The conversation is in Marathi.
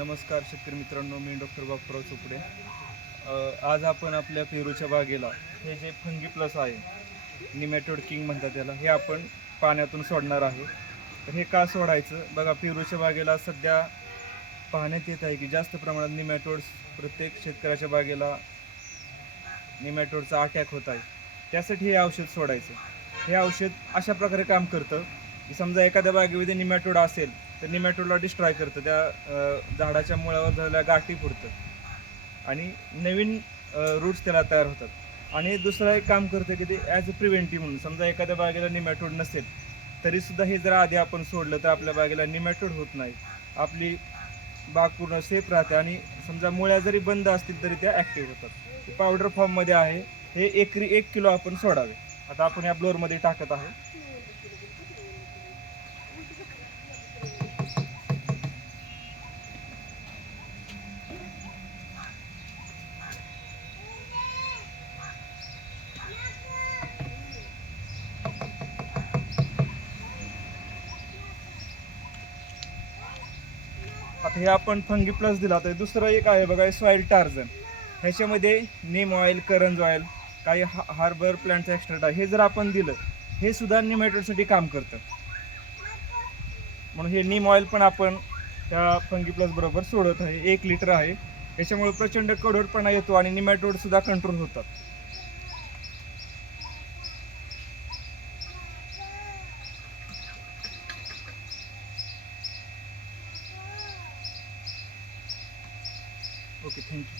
नमस्कार शेतकरी मित्रांनो मी डॉक्टर बापराव चोपडे. आज आपण आपल्या पेरूच्या बागेला हे जे फंगी प्लस आहे निमॅटोड किंग म्हणतात त्याला हे आपण पाण्यातून सोडणार आहे तर हे का सोडायचं? बघा पेरूच्या बागेला सध्या पाहण्यात येत आहे की जास्त प्रमाणात निमॅटोड्स प्रत्येक शेतकऱ्याच्या बागेला निमॅटोडचा अटॅक होत आहे. त्यासाठी हे औषध सोडायचं. हे औषध अशा प्रकारे काम करतं की समजा एखाद्या बागेमध्ये निमॅटोड असेल तर निमॅटोडला डिस्ट्रॉय करतं. त्या झाडाच्या मुळावर झालेल्या गाठी फुडतं आणि नवीन रूट्स त्याला तयार होतात. आणि दुसरं एक काम करतं की ते ॲज अ प्रिव्हेंटिव्ह म्हणून समजा एखाद्या बागेला निमॅटोड नसेल तरीसुद्धा हे जर आधी आपण सोडलं तर आपल्या बागेला निमॅटोड होत नाही. आपली बाग पूर्ण सेफ राहते आणि समजा मुळ्या जरी बंद असतील तरी त्या ॲक्टिव्ह होतात. पावडर फॉर्ममध्ये आहे. हे एकरी एक किलो आपण सोडावे. आता आपण या ब्लोअरमध्ये टाकत आहोत. आता हे आपण फंगी प्लस दिला तर दुसरं एक आहे बघा सॉईल टार्झन ह्याच्यामध्ये नेम ऑइल करंज ऑइल काही हा हार्बर प्लांटचं एक्स्ट्रा हे जर आपण दिलं हे सुद्धा निमॅटोडसाठी काम करतं. म्हणून हे नीम ऑइल पण आपण त्या फंगी प्लस बरोबर सोडत आहे. एक लिटर आहे. याच्यामुळे प्रचंड कडवटपणा येतो आणि निमॅटोड सुद्धा कंट्रोल होतात. Okay thank you